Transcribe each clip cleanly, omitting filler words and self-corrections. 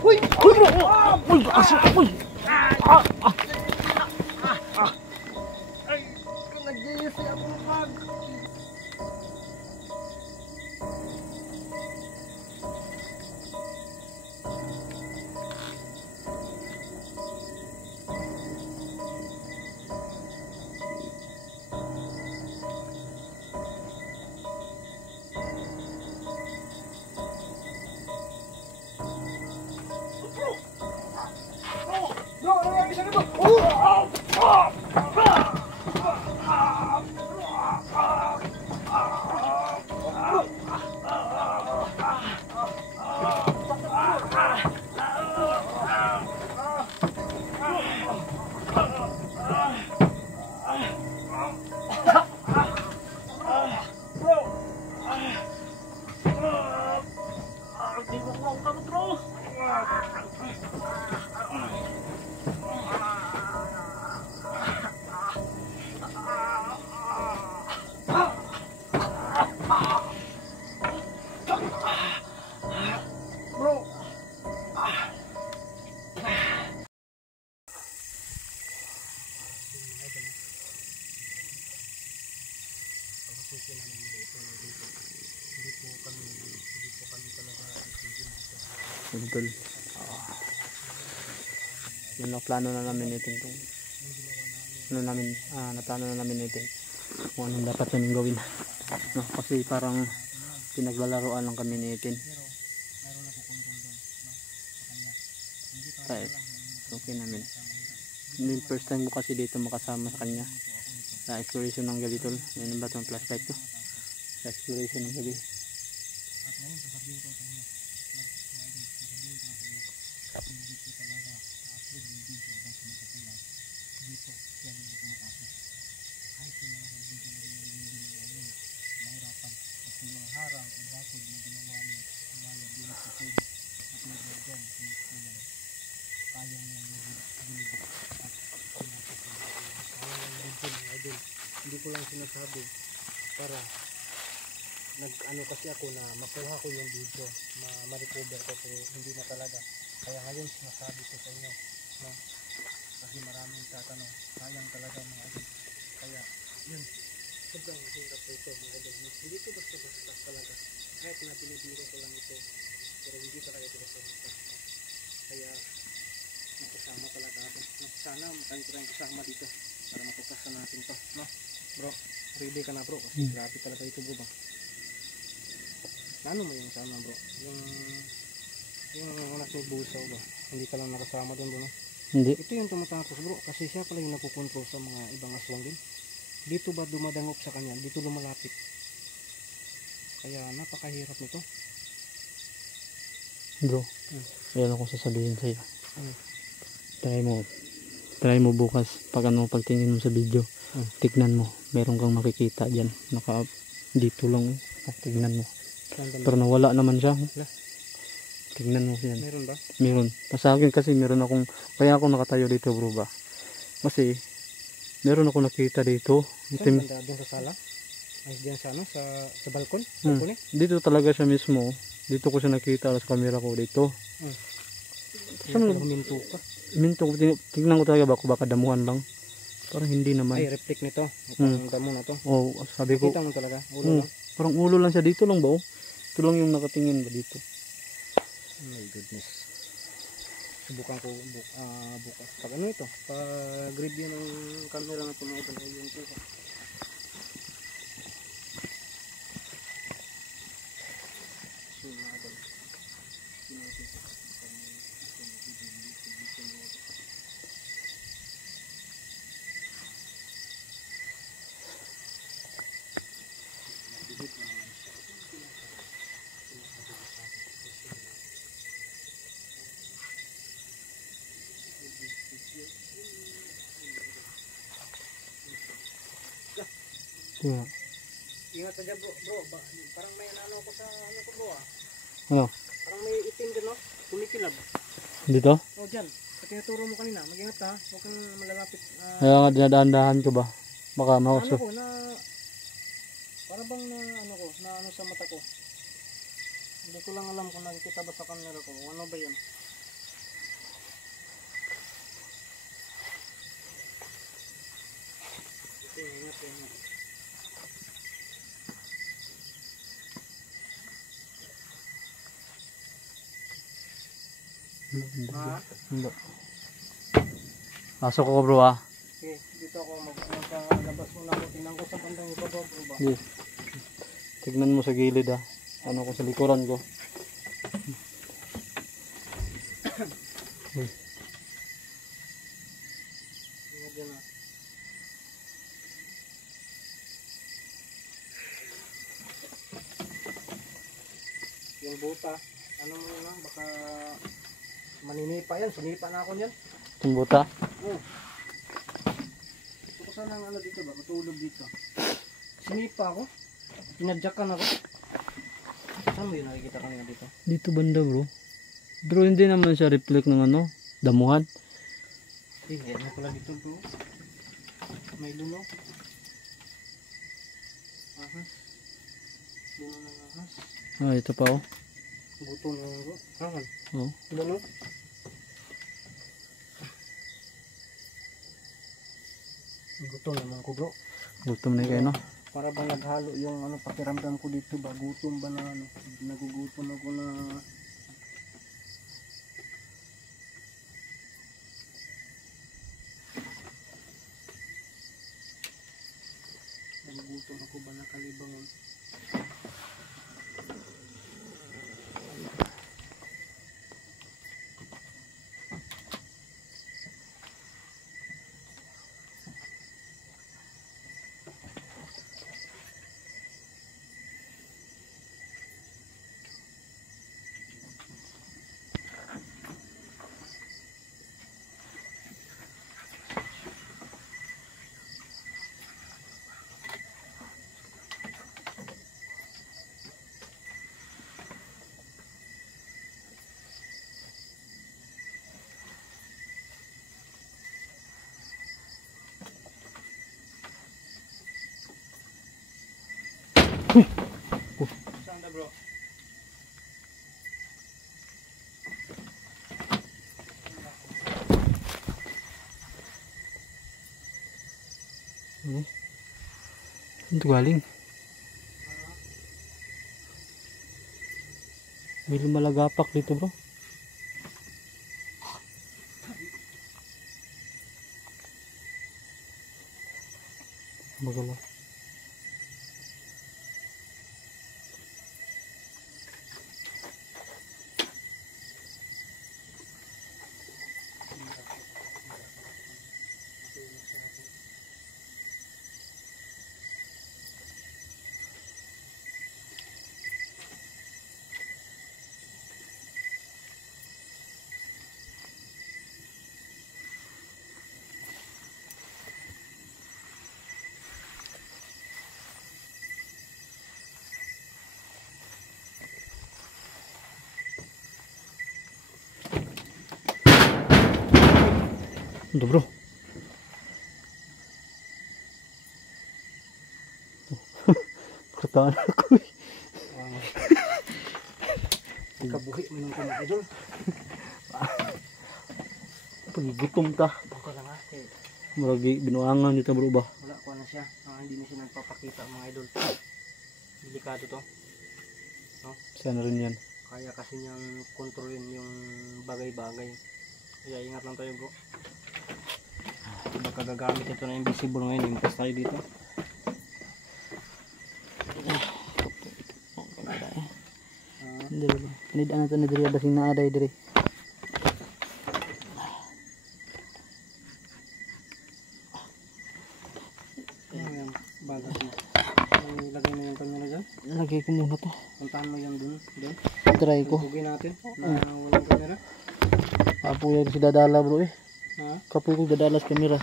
Uy! Uy bro! Uy! Aso! Uy! Ay! Nag-iisi ako pag! Bro! Ano yung bisa nito? Di ko ko ang bro! Bro! Idol. Yun ang plano na namin natin itong naplano na namin natin kung anong dapat namin gawin, no? Kasi parang pinaglalaroan lang kami natin. Kaya okay namin. Hindi first time ko kasi dito makasama sa kanya sa exploration ng gabi tol. Yan ba itong flashlight ko sa exploration ng gabi. Hindi ko lang sinasabi para nag-ano kasi ako na makuha ko yung video, ma-recover ko pero hindi na talaga. Kaya ngayon sinasabi ko sa inyo, no? Kasi maraming tatanong, sayang talaga mga idol. Kaya yun, sobrang hirap ito mga idol. Hindi ito basta-basta talaga. Kahit na binibiro ko lang ito, pero hindi talaga ito basta-basta. No? Kaya makasama talaga ako. No? Sana tayo tayong kasama dito para matukasan natin to, no? Bro, ready ka na bro? Kasi grabe talaga ito bro ba? Ano mo yung sana bro? Yung anak ni Busaw ba? Hindi ka lang nakasama doon bro, no? Hindi. Ito yung tumatakos bro, kasi siya pala yung napukontrol sa mga ibang aswang din. Dito ba dumadangop sa kanya? Dito lumalapit. Kaya napakahirap nito. Bro, ayan ako sasabihin sa'yo. Try mo bukas pag tingin mo sa video. Tignan mo, meron kang makikita dyan. Dito lang, tignan mo. Pero nawala naman siya. Tignan mo yan. Meron ba? Meron. Sa akin kasi meron akong, kaya ako nakatayo dito bro ba. Kasi meron ako nakita dito. Saan banda? Doon sa sala? Ay diyan sa ano? Sa balkon? Balkon eh? Dito talaga siya mismo. Dito ko siya nakita sa camera ko dito. Saan mo huminto ka? Minto, tingnan ko talaga baka damuhan lang. Parang hindi naman. Ay, reflect nito. Itong damo na to. Oh, sabi ko. Nakita mo talaga? Ulo lang? Parang ulo lang siya. Dito lang ba? Ito lang yung nakatingin ba dito. Oh my goodness. Subukan ko bukas. Pag ano ito? Pag review ng camera na ito mga ito. Yung ito. Yeah. Ingat ka dyan bro. Parang may ano ko sa ano ko bro ah. Ano? Parang may itim dyan no? Kumikilab. Dito? O dyan. Sa tinuturo mo kanina. Mag-ingat ha. Huwag kang malalapit. Kaya nga dinadaan-dahan ko ba? Baka mauso. Ano ko na para bang na ano ko na ano sa mata ko. Hindi ko lang alam kung nakikita ba sa camera ko. Ano ba yan? Ha? Hindi. Pasok ko bro ah. Okay, dito ako maglalabas muna ako. Tingnan ko sa bandang ibabaw bro ba? Yes. Tignan mo sa gilid ah. Ano ko sa likuran ko. Tingnan dyan ah. Yung buta, ano mo yun ah, baka maninipa yan, sunipa na ako yan. Itong buta. Oh. Gusto ko sana ng ano dito ba, matulog dito. Sinipa ako, tinadyakan ako. Saan mo yun nakikita kanina dito? Dito banda bro. Bro hindi naman siya reflect ng ano, damuhan. Ano pala dito bro? May luno. Ahas. Luno ng ahas. Ah, ito pa oh. Gutom na yun bro. Kaman? Oh. Luno? Gutom naman ko bro. Gutom na kayo no. Para bang naghalo yung ano pakiramdam ko dito ba? Gutom ba na ano? Nagugutom ako na. Nagugutom ako ba na kalibangan? Saan na bro? Ano? Ito galing. May lumalagapak dito bro. Magala. Ito bro. Kataan ako eh. Kabuhi mo nung kumain doon. Pagigutom ta. Baka lang ha. Maragi binuangan dito bro ba. Wala ko na siya. Hindi na siya nagpapakita mga idol. Delikado to. No? Sana rin yan. Kaya kasi niyang kontrolin yung bagay-bagay. Kaya ingat lang tayo bro. Baka gagamit ito na invisible ngayon. Impas tayo dito. Hindi bro. Nidaan na ito na diri. Basing na aday diri. Ayan. Bagas mo. Ilagay mo yung camera dyan. Lagay ko muna to. Puntahan mo yan dun. Dun. Try ko. Tugugin natin. Na walang camera. Kapoy si dadala bro eh. Ha? Kapoy ko dadala sa kamera.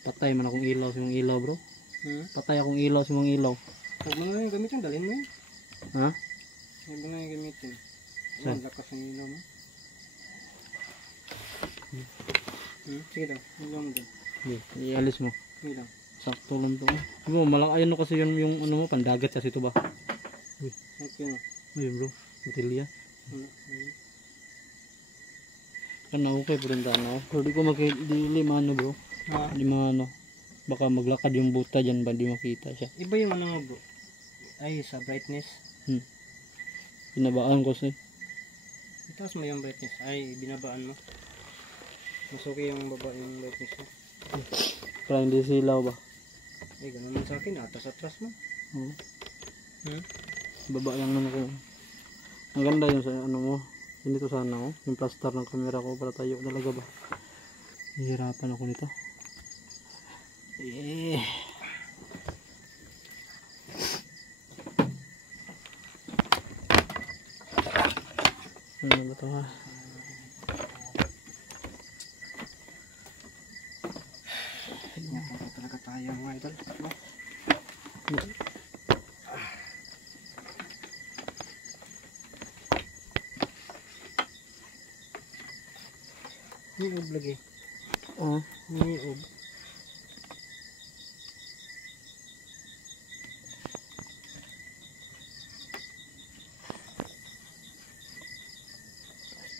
Patay man akong ilaw sa mong ilaw bro. Patay akong ilaw sa mong ilaw. Huwag mo na yung gamitin. Dalhin mo yun. Ha? Huwag mo na yung gamitin. Saan? Ang lakas ng ilaw mo. Sige daw. Ilaw mo dun. Ialis mo. Ilaw. Sakto lang to. Bro, ayun kasi yung ano mo, pandagat kasi ito ba? Okay na. Ayun bro, matilya. Ayun. Ano okay pero na. Pero di ko di ano bro. Ha? Di ano. Baka maglakad yung buta dyan ba di makita siya. Iba yung ano nga bro. Ay sa brightness. Binabaan ko kasi. Itaas mo yung brightness. Ay, binabaan mo. Mas okay yung baba yung brightness mo. Para hindi silaw ba? Ay, ganun lang sa akin. Atas-atras mo. Hmm. Hmm? Baba yung ano ko. Ang ganda yung sa ano mo. Hindi to sana oh. Yung plaster ng camera ko para tayo talaga ba. Hihirapan ako nito. Eh. Ano ba ito ha? Pinapuro talaga tayo mga idol. No? Niyog lagi. Ah, Niyog.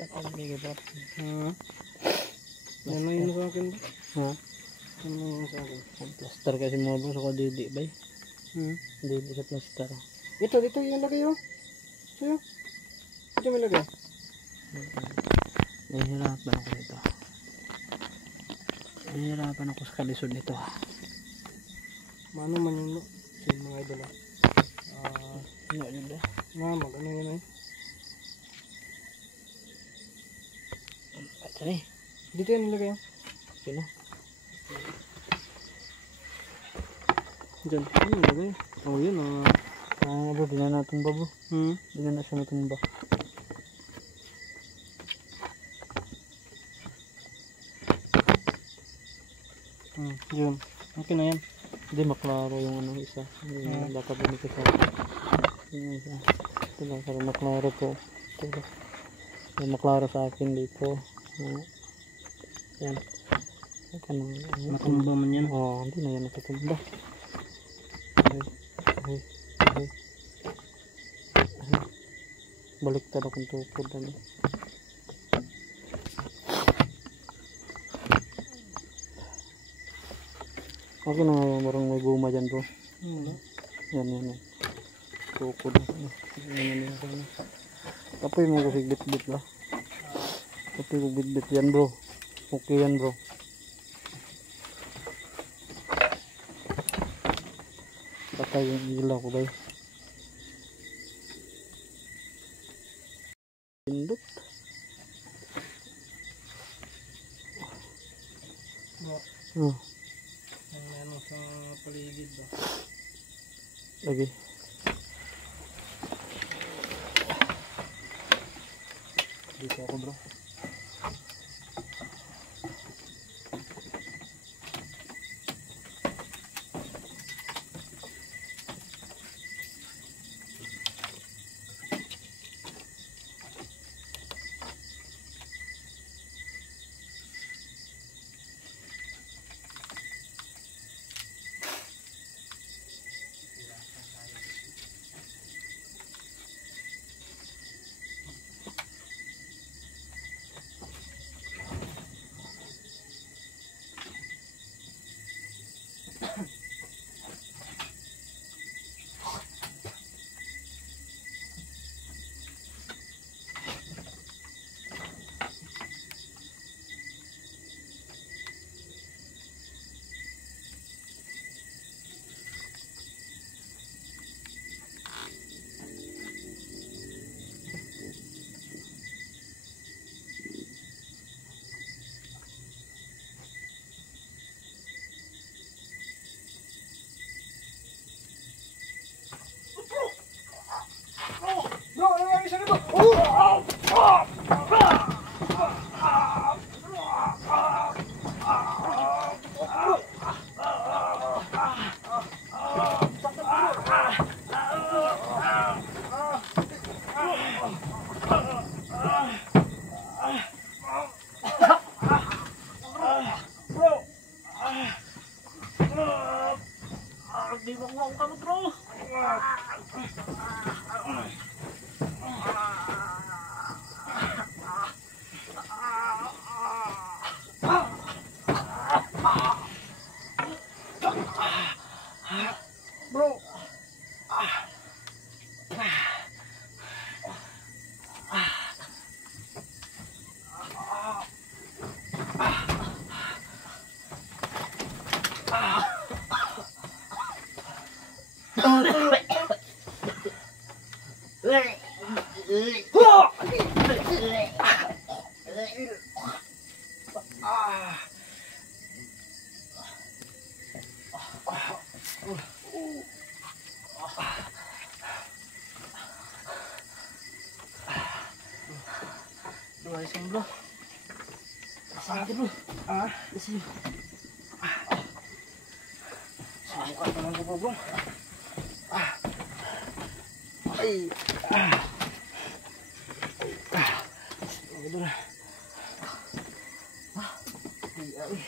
takal bigay ba? Ano yun sa akin ba? Ha? Ano yun sa akin? Ang plaster kasi mo ba so ko didi bay. Didi sa plaster. Ito yung lagay oh. Ito yun. Ito may lagay. Nahihirapan ako nito. Nahihirapan ako sa kalisod nito ha. Mano man yung no? Sa mga idol ah. Ano yun ba? Mag ano yun eh. Ito eh. Dito yan nilagay oh. Sino? Diyan. Ano nilagay? Oh yun ah. Bro, di na natumba bro. Di na siya natumba. Yun. Okay na yan. Hindi maklaro yung ano isa. Hindi na dapat dito sa yung isa. Ito lang para maklaro po. Ito lang. Yung maklaro sa akin dito. Yan. Matumba man yan. Oo, hindi na yan natutumba. Ay. Baliktad akong tukod ano. Okay na nga marang may guma dyan bro. Yan. Tukod. Yan. Kapoy mo ko sigbit-bit ba? Kapoy ko bit-bit yan bro. Okay yan bro. Patay yung ilaw ko ba? Pindot. Oh. Ano sa paligid ba? Lagi. Dito ako bro. Ayos lang bro. Sakit bro. Kasi subukan pa lang ko bro. Ay. Ito na. Ay.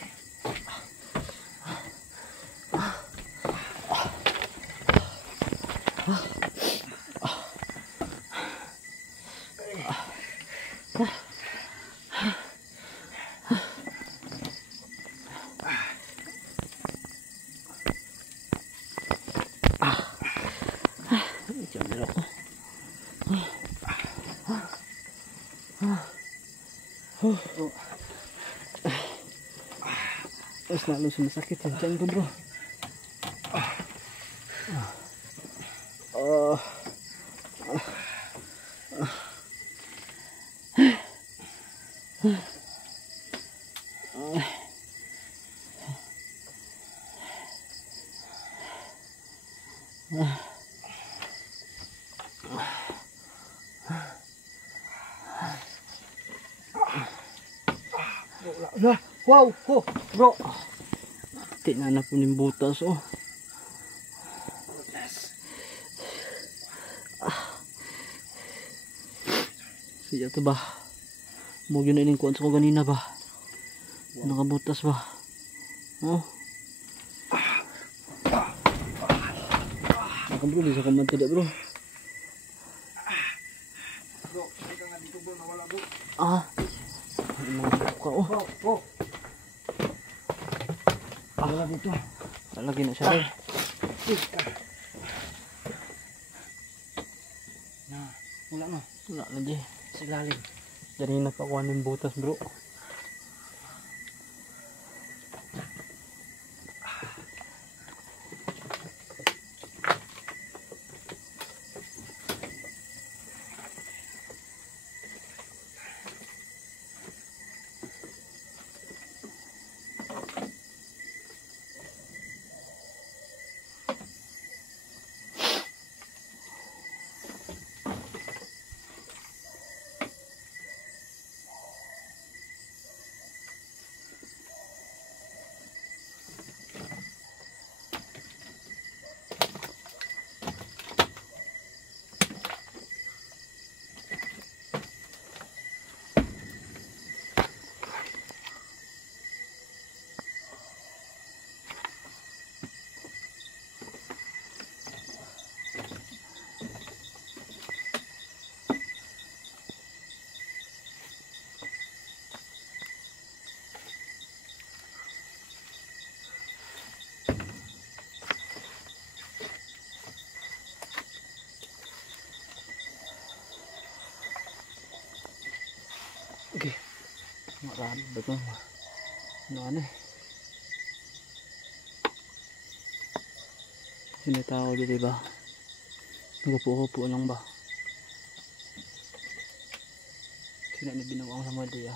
Terus lalu sumasakit yung tiyan ko bro. Wow, oh, bro. Tinanap po ng butas oh. Siya to ba? Mo yun na ining kuwan sa ko ganina ba? Nakabutas ba? Oh. Baka bro, bisa ka man tidak bro. Bro, ika nga dito bro, nawala bro. Mga suka oh. Oh. Wala dito. Lagi na siya rin. Wala na. Wala na di. Sa ilalim. Ganina pa kuha ng butas bro. Okay. Marami ba ito? Ano eh? Sinatao dito ba? Nagpupo lang ba? Sila na binawang sa mga diya.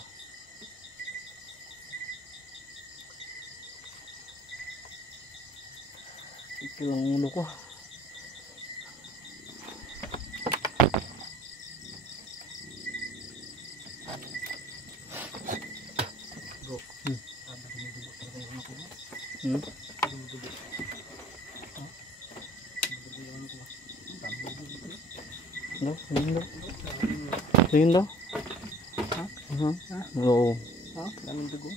Ito lang ulo ko. Bro, Yun daw? Ha? Oo. Ha? Daming dugo.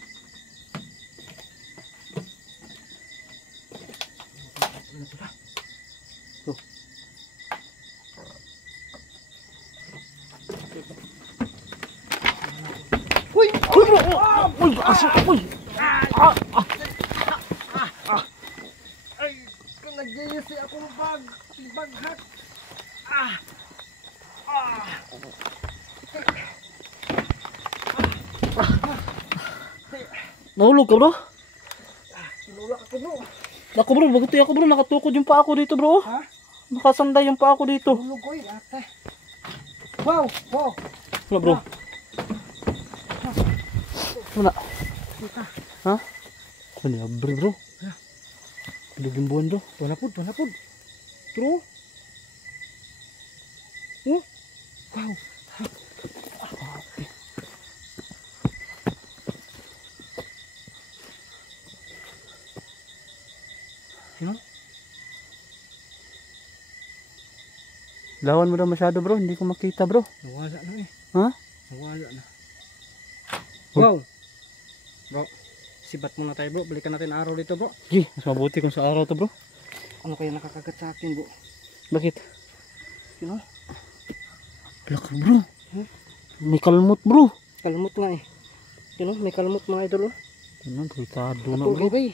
Uy! Uy bro! Uy! Asok! Uy! Ay, kung nag-jayasi akong baghat. Nahulog ka bro? Sinulak ako bro. Ako bro, bagutoy ako bro. Nakatukod yung paa ko dito bro. Ha? Nakasanday yung paa ko dito. Hulog ko yun ate. Wow! Wow! Wala bro. Wala. Kita. Ha? Wala bro. Pilugin buwan bro. Wala po. True. Oh. Wow. Sino? Lawan mo daw masyado bro. Hindi ko makita bro. Nawala na eh. Ha? Nawala na. Wow. Bro. Sibat muna tayo bro. Balikan natin araw dito bro. Gee, mas mabuti kung sa araw to bro. Ano kaya nakakagat sa akin bro? Bakit? Sino? Black bro. Hmm? May kalmot bro. Kalmot nga eh. Sino? May kalmot mga idol oh. Ano, delikado na Ato bro. gabay.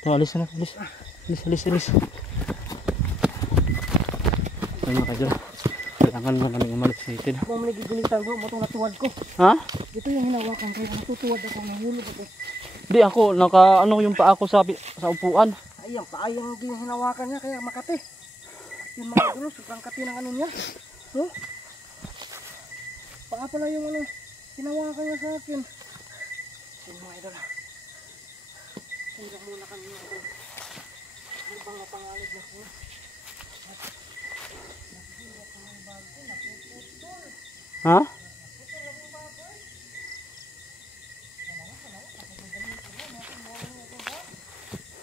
Ito, alis na. Alis. Ay mga kadyan. Kailangan mo namin umalis sa itin. Ako mo nagigunitan bro. Matong natuwad ko. Ha? Ito yung hinawakan kaya natutuwad ako. Nahulog ako. Di ako, ano yung paa ko sa upuan. Ay, ang paayang din hinawakan niya kaya makati. Yung mga idol, sobrang kati ng ano niya. No? Paa pala yung ano, hinawakan niya sa akin. Yung mga idol. Hanggang muna kami mga idol. Ano bang napangalit na ko? Ha?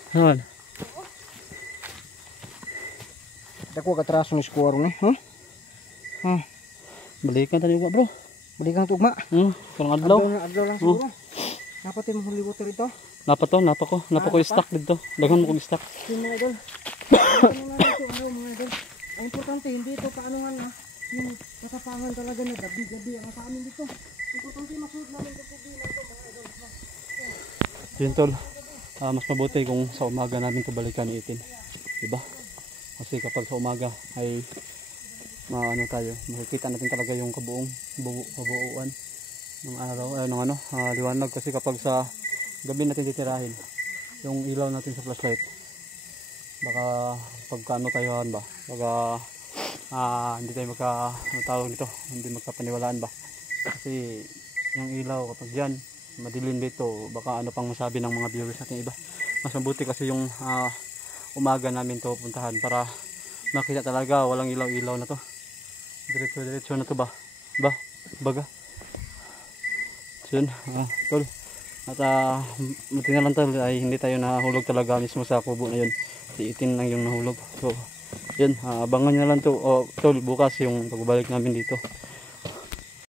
Ano? Dako katraso ni skuwaro ni, ha? Balikan tayo bro. Balikan tugma. Parang adlaw. Adlaw lang siguro. Dapat yung mahuli water ito. Napa ko stock dito. Daghan mo ko stock. Yung mga idol. Ano nga ito, mga idol. Ang importante, hindi ito paano nga na. Yung katapangan talaga na gabi-gabi ang sa amin dito. Importante masunod namin ito na ito mga idol. Yun tol. Mas mabuti kung sa umaga namin ito balikan ni Itin. Diba? Kasi kapag sa umaga ay ano tayo, makikita natin talaga yung kabuuan ng araw, liwanag. Kasi kapag sa gabi natin titirahin yung ilaw natin sa flashlight, baka pagka ano tayo ba, baka hindi tayo hindi magkapaniwalaan ba. Kasi yung ilaw kapag dyan madilim dito, baka ano pang masabi ng mga viewers natin iba. Mas mabuti kasi yung umaga namin to puntahan para makita talaga walang ilaw-ilaw na to. Diretso na to ba? Baga. So yun, tol. At buti na lang tol ay hindi tayo nahulog talaga mismo sa kubo na yun. Si Itin lang yung nahulog. So yun, abangan nyo na lang to tol bukas yung pagbabalik namin dito.